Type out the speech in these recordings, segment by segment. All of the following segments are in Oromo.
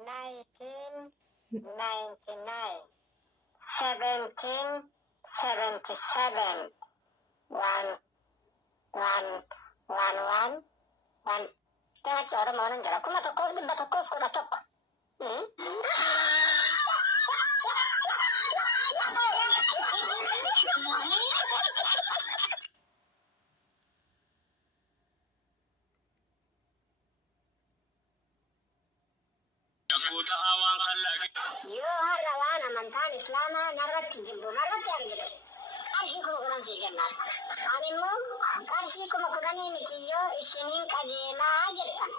1999, 1777, 1. Tengah orang mau nang jalan. Aku mah toko di toko aku dah toko. Yo harra wana mantan Islama narratti jibbu narratti argite. Qarshii kuma kudhan si jennaan. Ani immoo qarshii kuma kudhanii miti yoo isiniin qajeelaa jettan.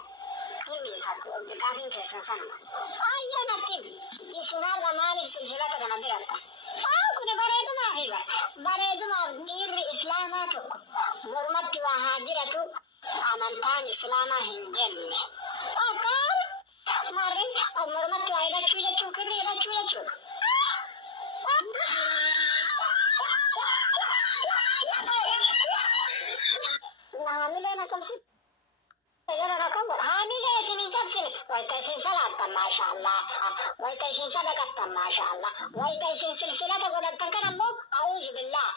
Inni isaatti hojjetaatiin keessan sanuma. Faayyoo natti isinarra maaliif silsilata kana diratta? Kun bareedumaa fi bareedumaaf dhiirri Islaamaa tokko mormatti waa haa diratu amantaan Islaamaa hin jenne. Akkaan Marri mormatti waa hidhachuu jechuun kirrii hidhachuu jechuudha. Hamilee na cabsi. Yeroo na kan godha. Hamilee isin hin cabsine. Wayita isin salaattan maashaallah. Wayita isin sadaqattan maashaallah. Wayita isin silsilata godhattan kan ammoo a'uuzu billah.